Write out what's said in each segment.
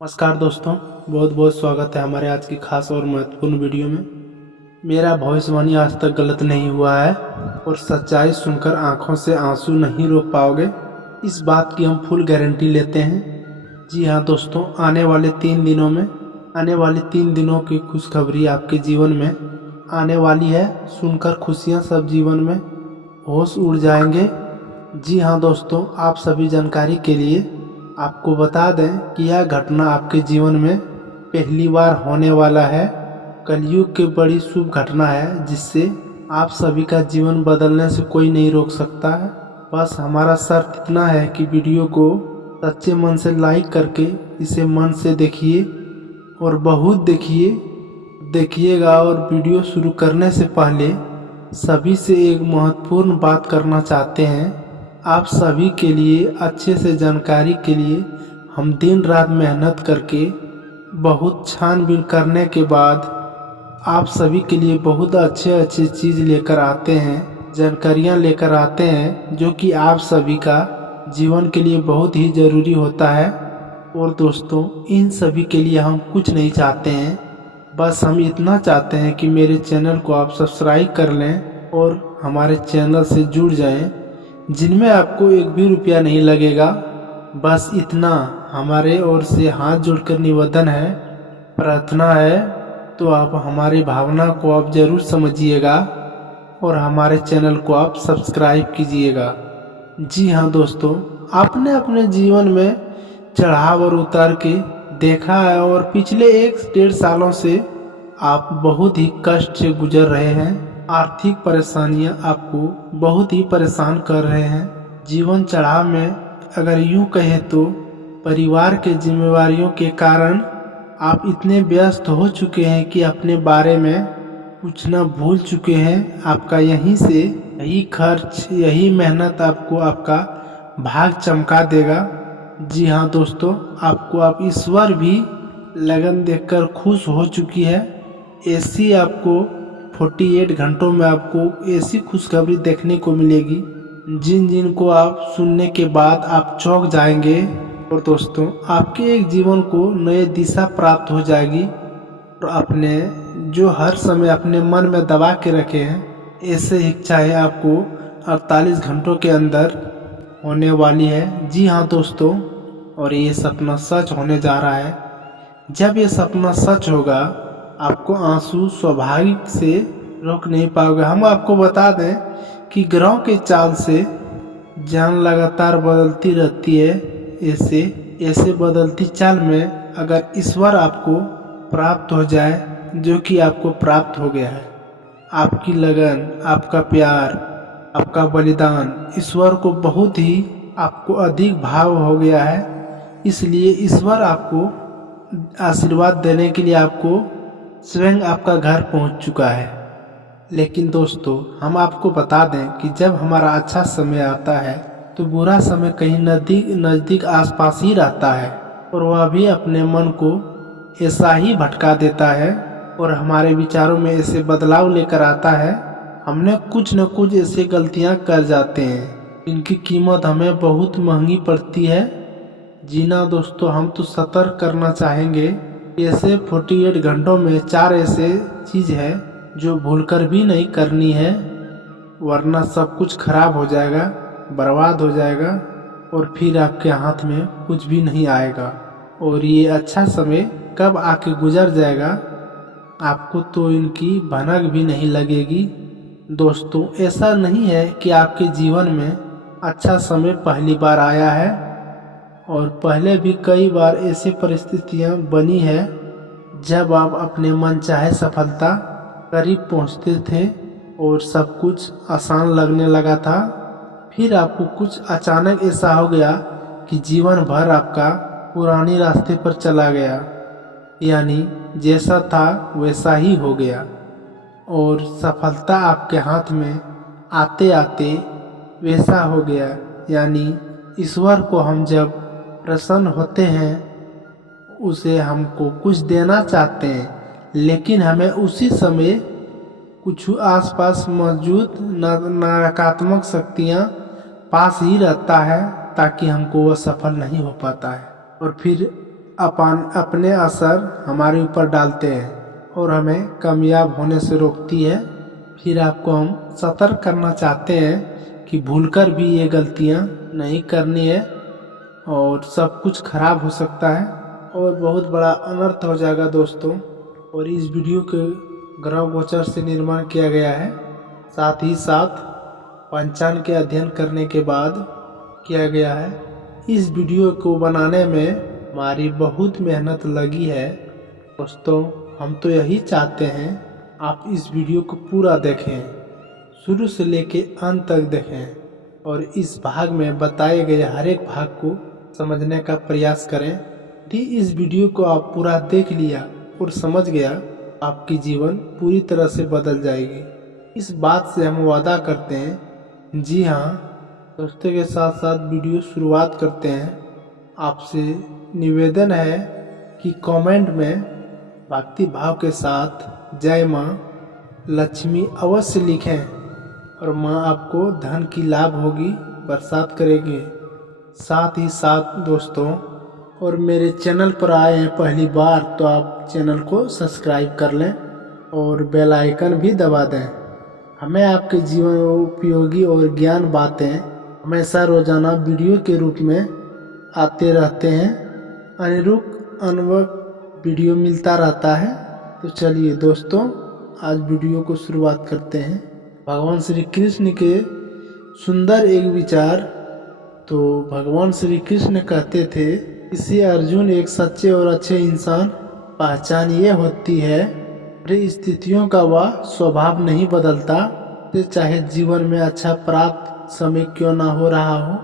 नमस्कार दोस्तों, बहुत बहुत स्वागत है हमारे आज की खास और महत्वपूर्ण वीडियो में। मेरा भविष्यवाणी आज तक गलत नहीं हुआ है और सच्चाई सुनकर आंखों से आंसू नहीं रोक पाओगे, इस बात की हम फुल गारंटी लेते हैं। जी हाँ दोस्तों, आने वाले 3 दिनों की खुशखबरी आपके जीवन में आने वाली है। सुनकर खुशियाँ सब जीवन में होश उड़ जाएंगे। जी हाँ दोस्तों, आप सभी जानकारी के लिए आपको बता दें कि यह घटना आपके जीवन में पहली बार होने वाला है। कलयुग की बड़ी शुभ घटना है जिससे आप सभी का जीवन बदलने से कोई नहीं रोक सकता है। बस हमारा शर्त इतना है कि वीडियो को सच्चे मन से लाइक करके इसे मन से देखिए और बहुत देखिएगा। और वीडियो शुरू करने से पहले सभी से एक महत्वपूर्ण बात करना चाहते हैं। आप सभी के लिए अच्छे से जानकारी के लिए हम दिन रात मेहनत करके बहुत छानबीन करने के बाद आप सभी के लिए बहुत अच्छे चीज़ लेकर आते हैं, जानकारियाँ लेकर आते हैं जो कि आप सभी का जीवन के लिए बहुत ही ज़रूरी होता है। और दोस्तों, इन सभी के लिए हम कुछ नहीं चाहते हैं, बस हम इतना चाहते हैं कि मेरे चैनल को आप सब्सक्राइब कर लें और हमारे चैनल से जुड़ जाएं, जिनमें आपको एक भी रुपया नहीं लगेगा। बस इतना हमारे ओर से हाथ जोड़कर निवेदन है, प्रार्थना है। तो आप हमारी भावना को आप ज़रूर समझिएगा और हमारे चैनल को आप सब्सक्राइब कीजिएगा। जी हाँ दोस्तों, आपने अपने जीवन में चढ़ाव और उतार के देखा है और पिछले 1-1.5 सालों से आप बहुत ही कष्ट से गुजर रहे हैं। आर्थिक परेशानियां आपको बहुत ही परेशान कर रहे हैं। जीवन चढ़ाव में अगर यूं कहें तो परिवार के जिम्मेवारियों के कारण आप इतने व्यस्त हो चुके हैं कि अपने बारे में पूछना भूल चुके हैं। आपका यही खर्च, यही मेहनत आपको आपका भाग चमका देगा। जी हाँ दोस्तों, आप ईश्वर भी लगन देखकर खुश हो चुकी है। ऐसी आपको 48 घंटों में आपको ऐसी खुशखबरी देखने को मिलेगी जिन को आप सुनने के बाद आप चौंक जाएंगे। और दोस्तों, आपके एक जीवन को नई दिशा प्राप्त हो जाएगी और अपने जो हर समय अपने मन में दबा के रखे हैं, ऐसे इच्छाएं आपको 48 घंटों के अंदर होने वाली है। जी हाँ दोस्तों, और ये सपना सच होने जा रहा है। जब ये सपना सच होगा, आपको आंसू स्वाभाविक से रोक नहीं पाओगे। हम आपको बता दें कि ग्रहों के चाल से जान लगातार बदलती रहती है। ऐसे बदलती चाल में अगर ईश्वर आपको प्राप्त हो जाए, जो कि आपको प्राप्त हो गया है, आपकी लगन, आपका प्यार, आपका बलिदान ईश्वर को बहुत ही आपको अधिक भाव हो गया है। इसलिए ईश्वर आपको आशीर्वाद देने के लिए आपको स्वयं आपका घर पहुंच चुका है। लेकिन दोस्तों, हम आपको बता दें कि जब हमारा अच्छा समय आता है तो बुरा समय कहीं नज़दीक आसपास ही रहता है और वह भी अपने मन को ऐसा ही भटका देता है और हमारे विचारों में ऐसे बदलाव लेकर आता है। हमने कुछ न कुछ ऐसे गलतियां कर जाते हैं, इनकी कीमत हमें बहुत महंगी पड़ती है। जीना दोस्तों, हम तो सतर्क करना चाहेंगे। ऐसे 48 घंटों में 4 ऐसे चीज़ है जो भूलकर भी नहीं करनी है, वरना सब कुछ खराब हो जाएगा, बर्बाद हो जाएगा और फिर आपके हाथ में कुछ भी नहीं आएगा। और ये अच्छा समय कब आके गुजर जाएगा, आपको तो इनकी भनक भी नहीं लगेगी। दोस्तों, ऐसा नहीं है कि आपके जीवन में अच्छा समय पहली बार आया है, और पहले भी कई बार ऐसी परिस्थितियां बनी है जब आप अपने मनचाहे सफलता करीब पहुंचते थे और सब कुछ आसान लगने लगा था। फिर आपको कुछ अचानक ऐसा हो गया कि जीवन भर आपका पुरानी रास्ते पर चला गया, यानी जैसा था वैसा ही हो गया और सफलता आपके हाथ में आते आते वैसा हो गया। यानी ईश्वर को हम जब प्रसन्न होते हैं, उसे हमको कुछ देना चाहते हैं, लेकिन हमें उसी समय कुछ आसपास मौजूद नकारात्मक शक्तियाँ पास ही रहता है, ताकि हमको वह सफल नहीं हो पाता है। और फिर अपने असर हमारे ऊपर डालते हैं और हमें कामयाब होने से रोकती है। फिर आपको हम सतर्क करना चाहते हैं कि भूलकर भी ये गलतियां नहीं करनी है और सब कुछ खराब हो सकता है और बहुत बड़ा अनर्थ हो जाएगा दोस्तों। और इस वीडियो के ग्रह गोचर से निर्माण किया गया है, साथ ही साथ पंचांग के अध्ययन करने के बाद किया गया है। इस वीडियो को बनाने में हमारी बहुत मेहनत लगी है दोस्तों। हम तो यही चाहते हैं आप इस वीडियो को पूरा देखें, शुरू से लेके अंत तक देखें और इस भाग में बताए गए हर एक भाग को समझने का प्रयास करें। यदि इस वीडियो को आप पूरा देख लिया और समझ गया, आपकी जीवन पूरी तरह से बदल जाएगी। इस बात से हम वादा करते हैं। जी हाँ दोस्तों, के साथ साथ वीडियो शुरुआत करते हैं। आपसे निवेदन है कि कमेंट में भक्ति भाव के साथ जय माँ लक्ष्मी अवश्य लिखें और माँ आपको धन की लाभ होगी, बरसात करेंगे। साथ ही साथ दोस्तों, और मेरे चैनल पर आए हैं पहली बार तो आप चैनल को सब्सक्राइब कर लें और बेल आइकन भी दबा दें। हमें आपके जीवन में उपयोगी और ज्ञान बातें हमेशा रोजाना वीडियो के रूप में आते रहते हैं। अनिरुक्त अनवक वीडियो मिलता रहता है। तो चलिए दोस्तों, आज वीडियो को शुरुआत करते हैं। भगवान श्री कृष्ण के सुंदर एक विचार। तो भगवान श्री कृष्ण कहते थे, किसी अर्जुन एक सच्चे और अच्छे इंसान पहचान ये होती है परिस्थितियों का वह स्वभाव नहीं बदलता। तो चाहे जीवन में अच्छा प्राप्त समय क्यों ना हो रहा हो,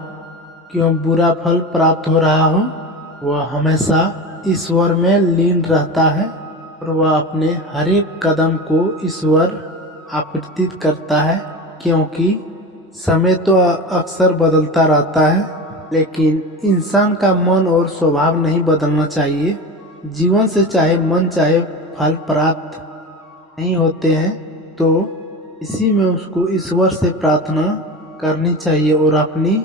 क्यों बुरा फल प्राप्त हो रहा हो, वह हमेशा ईश्वर में लीन रहता है और वह अपने हर एक कदम को ईश्वर आपूर्तित करता है। क्योंकि समय तो अक्सर बदलता रहता है, लेकिन इंसान का मन और स्वभाव नहीं बदलना चाहिए। जीवन से चाहे मन चाहे फल प्राप्त नहीं होते हैं, तो इसी में उसको ईश्वर से प्रार्थना करनी चाहिए और अपनी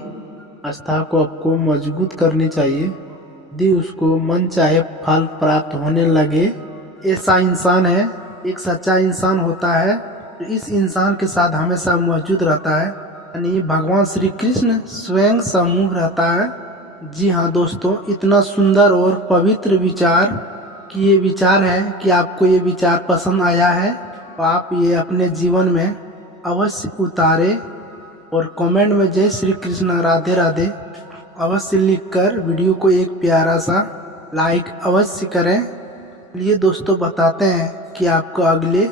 आस्था को आपको मजबूत करनी चाहिए। यदि उसको मन चाहे फल प्राप्त होने लगे, ऐसा इंसान है, एक सच्चा इंसान होता है, तो इस इंसान के साथ हमेशा मौजूद रहता है, यानी भगवान श्री कृष्ण स्वयं समूह रहता है। जी हाँ दोस्तों, इतना सुंदर और पवित्र विचार कि ये विचार है कि आपको ये विचार पसंद आया है तो आप ये अपने जीवन में अवश्य उतारे और कमेंट में जय श्री कृष्ण राधे राधे अवश्य लिखकर वीडियो को एक प्यारा सा लाइक अवश्य करें। लिए दोस्तों, बताते हैं कि आपको अगले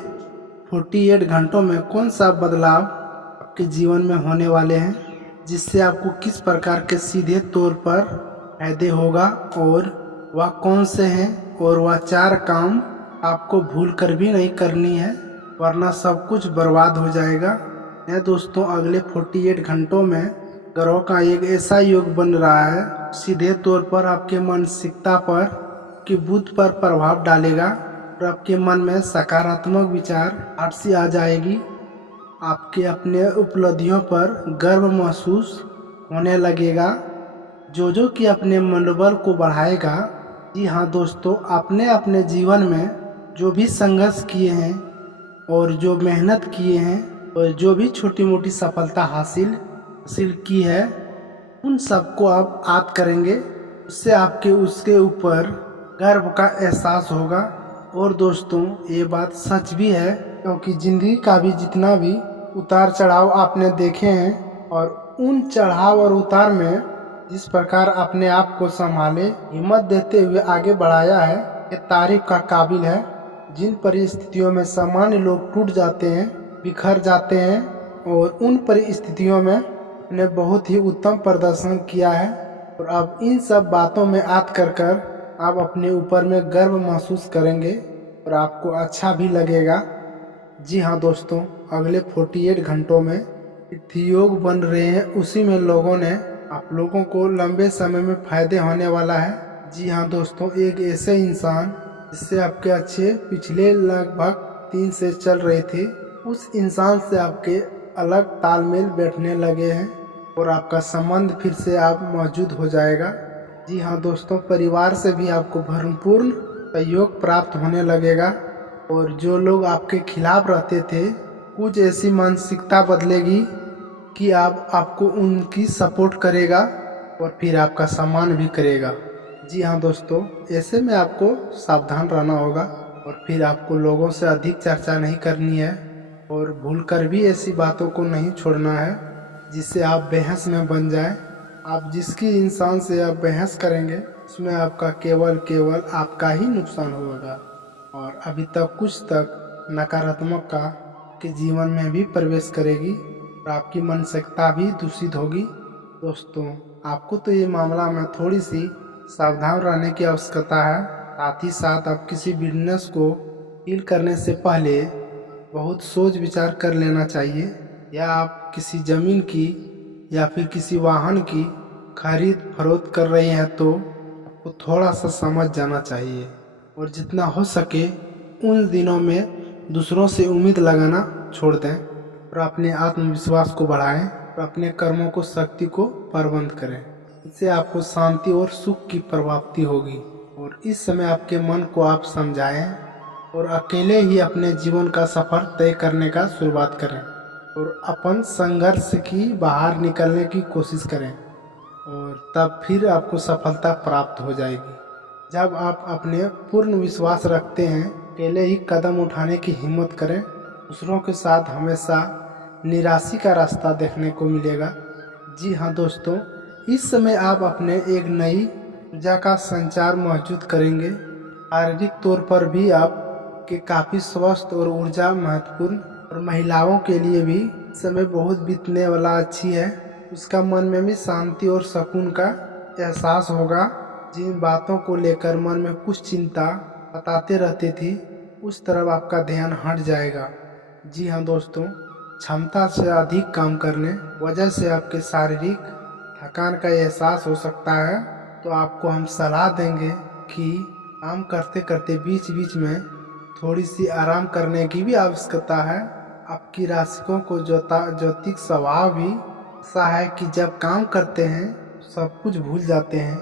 48 घंटों में कौन सा बदलाव आपके जीवन में होने वाले हैं, जिससे आपको किस प्रकार के सीधे तौर पर फायदे होगा और वह कौन से हैं, और वह 4 काम आपको भूल कर भी नहीं करनी है, वरना सब कुछ बर्बाद हो जाएगा। दोस्तों, अगले 48 घंटों में ग्रहों का एक ऐसा योग बन रहा है, सीधे तौर पर आपके मानसिकता पर कि बुद्ध पर प्रभाव डालेगा और आपके मन में सकारात्मक विचार आट सी आ जाएगी। आपके अपने उपलब्धियों पर गर्व महसूस होने लगेगा, जो कि अपने मनोबल को बढ़ाएगा। जी हाँ दोस्तों, आपने अपने जीवन में जो भी संघर्ष किए हैं और जो मेहनत किए हैं और जो भी छोटी मोटी सफलता हासिल की है, उन सबको आप याद करेंगे, उससे आपके उसके ऊपर गर्व का एहसास होगा। और दोस्तों, ये बात सच भी है, क्योंकि जिंदगी का भी जितना भी उतार चढ़ाव आपने देखे हैं और उन चढ़ाव और उतार में जिस प्रकार अपने आप को संभाले, हिम्मत देते हुए आगे बढ़ाया है, ये तारीफ का काबिल है। जिन परिस्थितियों में सामान्य लोग टूट जाते हैं, बिखर जाते हैं, और उन परिस्थितियों में ने बहुत ही उत्तम प्रदर्शन किया है। और अब इन सब बातों में याद कर आप अपने ऊपर में गर्व महसूस करेंगे और आपको अच्छा भी लगेगा। जी हाँ दोस्तों, अगले 48 घंटों में योग बन रहे हैं, उसी में लोगों ने आप लोगों को लंबे समय में फायदे होने वाला है। जी हाँ दोस्तों, एक ऐसे इंसान जिससे आपके अच्छे पिछले लगभग 3 से चल रहे थे, उस इंसान से आपके अलग तालमेल बैठने लगे हैं और आपका संबंध फिर से आप मौजूद हो जाएगा। जी हाँ दोस्तों, परिवार से भी आपको भरपूर सहयोग प्राप्त होने लगेगा और जो लोग आपके खिलाफ रहते थे, कुछ ऐसी मानसिकता बदलेगी कि आपको उनकी सपोर्ट करेगा और फिर आपका सम्मान भी करेगा। जी हाँ दोस्तों, ऐसे में आपको सावधान रहना होगा और फिर आपको लोगों से अधिक चर्चा नहीं करनी है और भूलकर भी ऐसी बातों को नहीं छोड़ना है जिससे आप बहस में बन जाए। आप जिसकी इंसान से आप बहस करेंगे उसमें आपका केवल आपका ही नुकसान होगा और अभी तक कुछ तक नकारात्मक का के जीवन में भी प्रवेश करेगी और आपकी मानसिकता भी दूषित होगी। दोस्तों, आपको तो ये मामला में थोड़ी सी सावधान रहने की आवश्यकता है। साथ ही साथ आप किसी बिजनेस को डील करने से पहले बहुत सोच विचार कर लेना चाहिए, या आप किसी जमीन की या फिर किसी वाहन की खरीद फरोख्त कर रहे हैं तो आपको थोड़ा सा समझ जाना चाहिए और जितना हो सके उन दिनों में दूसरों से उम्मीद लगाना छोड़ दें और अपने आत्मविश्वास को बढ़ाएं और अपने कर्मों को शक्ति को प्रबंध करें। इससे आपको शांति और सुख की प्राप्ति होगी और इस समय आपके मन को आप समझाएं और अकेले ही अपने जीवन का सफर तय करने का शुरुआत करें और अपन संघर्ष की बाहर निकलने की कोशिश करें और तब फिर आपको सफलता प्राप्त हो जाएगी। जब आप अपने पूर्ण विश्वास रखते हैं, अकेले ही कदम उठाने की हिम्मत करें। दूसरों के साथ हमेशा निराशा का रास्ता देखने को मिलेगा। जी हाँ दोस्तों, इस समय आप अपने एक नई ऊर्जा का संचार मौजूद करेंगे। शारीरिक तौर पर भी आपके काफ़ी स्वस्थ और ऊर्जा महत्वपूर्ण और महिलाओं के लिए भी समय बहुत बीतने वाला अच्छी है। उसका मन में भी शांति और सुकून का एहसास होगा। जिन बातों को लेकर मन में कुछ चिंता बताते रहती थी उस तरफ आपका ध्यान हट जाएगा। जी हाँ दोस्तों, क्षमता से अधिक काम करने वजह से आपके शारीरिक थकान का एहसास हो सकता है, तो आपको हम सलाह देंगे कि काम करते करते बीच बीच में थोड़ी सी आराम करने की भी आवश्यकता है। आपकी राशियों को ज्योतिक स्वभाव भी ऐसा है कि जब काम करते हैं सब कुछ भूल जाते हैं,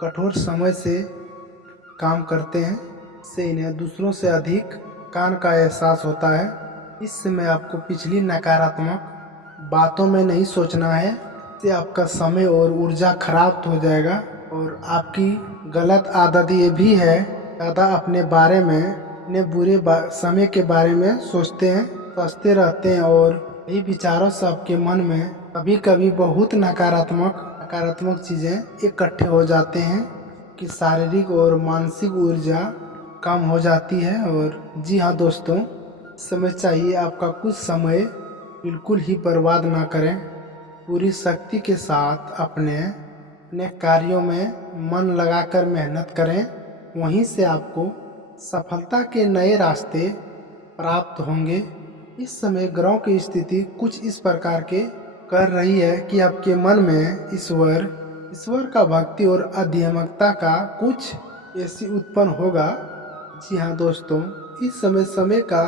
कठोर समय से काम करते हैं, इससे इन्हें दूसरों से अधिक कान का एहसास होता है। इस समय आपको पिछली नकारात्मक बातों में नहीं सोचना है, इससे आपका समय और ऊर्जा खराब हो जाएगा। और आपकी गलत आदत ये भी है, ज़्यादा अपने बारे में अपने बुरे समय के बारे में सोचते रहते हैं और यही विचारों से आपके मन में कभी कभी बहुत नकारात्मक चीज़ें इकट्ठे हो जाते हैं कि शारीरिक और मानसिक ऊर्जा कम हो जाती है। और जी हाँ दोस्तों, समय चाहिए आपका कुछ समय बिल्कुल ही बर्बाद ना करें, पूरी शक्ति के साथ अपने कार्यों में मन लगाकर मेहनत करें, वहीं से आपको सफलता के नए रास्ते प्राप्त होंगे। इस समय ग्रहों की स्थिति कुछ इस प्रकार के कर रही है कि आपके मन में ईश्वर का भक्ति और आध्यात्मिकता का कुछ ऐसी उत्पन्न होगा। जी हाँ दोस्तों, इस समय का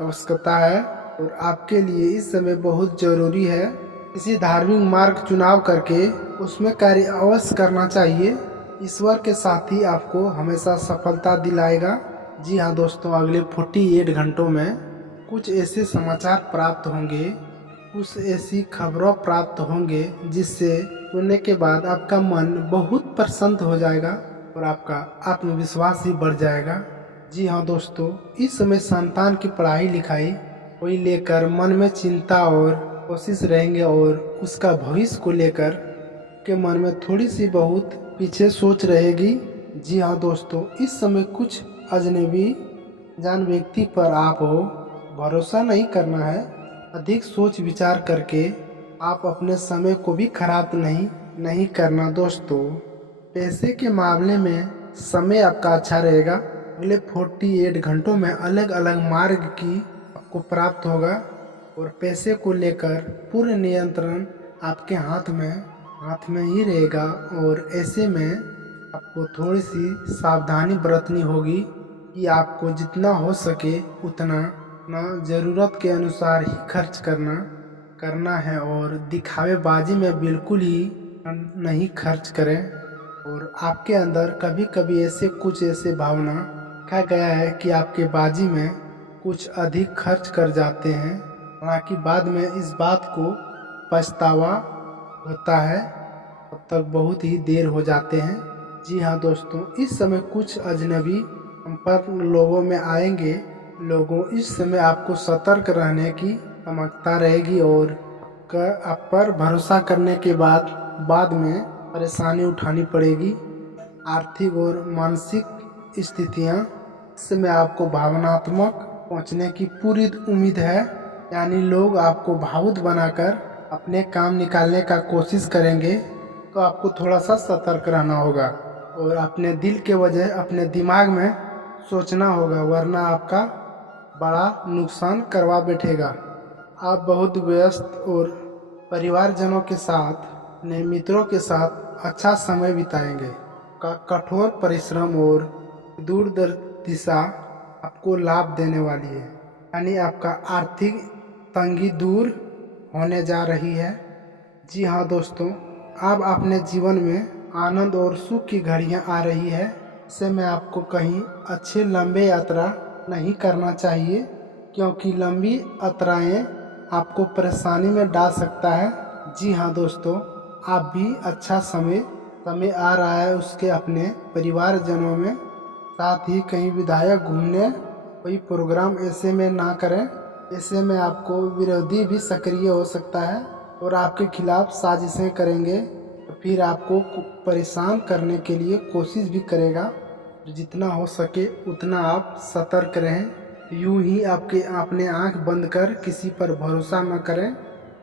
आवश्यकता है और आपके लिए इस समय बहुत जरूरी है। किसी धार्मिक मार्ग चुनाव करके उसमें कार्य अवश्य करना चाहिए। ईश्वर के साथ ही आपको हमेशा सफलता दिलाएगा। जी हाँ दोस्तों, अगले 48 घंटों में कुछ ऐसे समाचार प्राप्त होंगे, कुछ ऐसी खबरों प्राप्त होंगे जिससे सुनने के बाद आपका मन बहुत प्रसन्न हो जाएगा और आपका आत्मविश्वास भी बढ़ जाएगा। जी हाँ दोस्तों, इस समय संतान की पढ़ाई लिखाई को लेकर मन में चिंता और कोशिश रहेंगे और उसका भविष्य को लेकर के मन में थोड़ी सी बहुत पीछे सोच रहेगी। जी हाँ दोस्तों, इस समय कुछ अजनबी जान व्यक्ति पर आप हो भरोसा नहीं करना है। अधिक सोच विचार करके आप अपने समय को भी खराब नहीं करना। दोस्तों, पैसे के मामले में समय आपका अच्छा रहेगा। अगले 48 घंटों में अलग अलग मार्ग की आपको प्राप्त होगा और पैसे को लेकर पूर्ण नियंत्रण आपके हाथ में ही रहेगा। और ऐसे में आपको थोड़ी सी सावधानी बरतनी होगी कि आपको जितना हो सके उतना ज़रूरत के अनुसार ही खर्च करना है और दिखावेबाजी में बिल्कुल ही नहीं खर्च करें। और आपके अंदर कभी कभी ऐसे भावना देखा गया है कि आपके बाजी में कुछ अधिक खर्च कर जाते हैं। हालांकि बाद में इस बात को पछतावा होता है, तब तक बहुत ही देर हो जाते हैं। जी हाँ दोस्तों, इस समय कुछ अजनबी संपर्क लोगों में आएंगे। इस समय आपको सतर्क रहने की समझता रहेगी और आप पर भरोसा करने के बाद में परेशानी उठानी पड़ेगी। आर्थिक और मानसिक स्थितियाँ इस समय आपको भावनात्मक पहुंचने की पूरी उम्मीद है, यानी लोग आपको भावुक बनाकर अपने काम निकालने का कोशिश करेंगे। तो आपको थोड़ा सा सतर्क रहना होगा और अपने दिल के बजाय अपने दिमाग में सोचना होगा, वरना आपका बड़ा नुकसान करवा बैठेगा। आप बहुत व्यस्त और परिवारजनों के साथ, अपने मित्रों के साथ अच्छा समय बिताएंगे। का कठोर परिश्रम और दूरदर्शिता आपको लाभ देने वाली है, यानी आपका आर्थिक तंगी दूर होने जा रही है। जी हाँ दोस्तों, अब अपने जीवन में आनंद और सुख की घड़ियाँ आ रही है। इससे मैं आपको कहीं अच्छे लंबे यात्रा नहीं करना चाहिए, क्योंकि लंबी यात्राएं आपको परेशानी में डाल सकता है। जी हाँ दोस्तों, आप भी अच्छा समय आ रहा है उसके अपने परिवारजनों में, साथ ही कहीं विधायक घूमने कोई प्रोग्राम ऐसे में ना करें। ऐसे में आपको विरोधी भी सक्रिय हो सकता है और आपके खिलाफ साजिशें करेंगे, तो फिर आपको परेशान करने के लिए कोशिश भी करेगा। जितना हो सके उतना आप सतर्क रहें। यूं ही अपने आंख बंद कर किसी पर भरोसा न करें,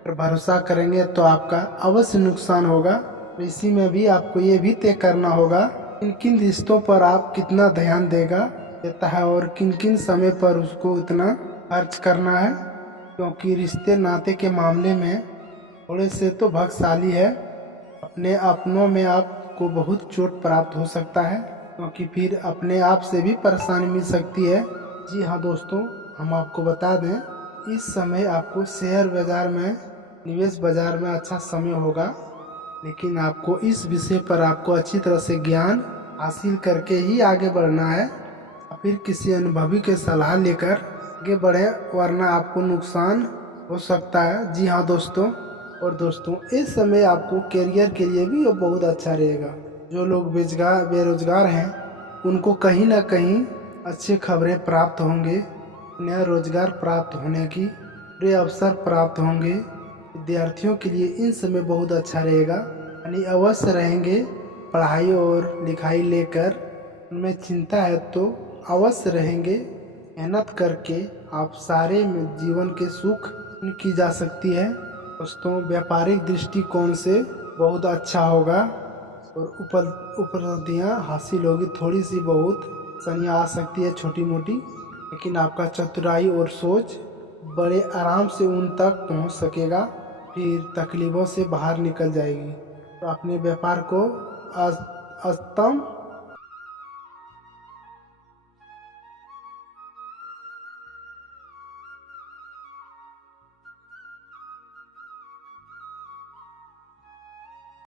और भरोसा करेंगे तो आपका अवश्य नुकसान होगा। तो इसी में भी आपको ये भी तय करना होगा किन किन रिश्तों पर आप कितना ध्यान देता है और किन किन समय पर उसको इतना खर्च करना है, क्योंकि रिश्ते नाते के मामले में थोड़े से तो भाग्यशाली है। अपने अपनों में आपको बहुत चोट प्राप्त हो सकता है, क्योंकि फिर अपने आप से भी परेशानी मिल सकती है। जी हाँ दोस्तों, हम आपको बता दें, इस समय आपको शेयर बाजार में, निवेश बाजार में अच्छा समय होगा, लेकिन आपको इस विषय पर आपको अच्छी तरह से ज्ञान हासिल करके ही आगे बढ़ना है। फिर किसी अनुभवी के सलाह लेकर आगे बढ़े, वरना आपको नुकसान हो सकता है। जी हाँ दोस्तों, और दोस्तों इस समय आपको करियर के लिए भी ये बहुत अच्छा रहेगा। जो लोग बेरोजगार हैं उनको कहीं ना कहीं अच्छी खबरें प्राप्त होंगे, नया रोजगार प्राप्त होने की पूरे अवसर प्राप्त होंगे। विद्यार्थियों के लिए इन समय बहुत अच्छा रहेगा, यानी अवश्य रहेंगे। पढ़ाई और लिखाई लेकर उनमें चिंता है तो अवश्य रहेंगे। मेहनत करके आप सारे में जीवन के सुख की जा सकती है। दोस्तों व्यापारिक दृष्टिकोण से बहुत अच्छा होगा और उपलब्धियाँ हासिल होगी। थोड़ी सी बहुत सनिया आ सकती है छोटी मोटी, लेकिन आपका चतुराई और सोच बड़े आराम से उन तक पहुंच सकेगा, फिर तकलीफ़ों से बाहर निकल जाएगी। तो अपने व्यापार को अस्तम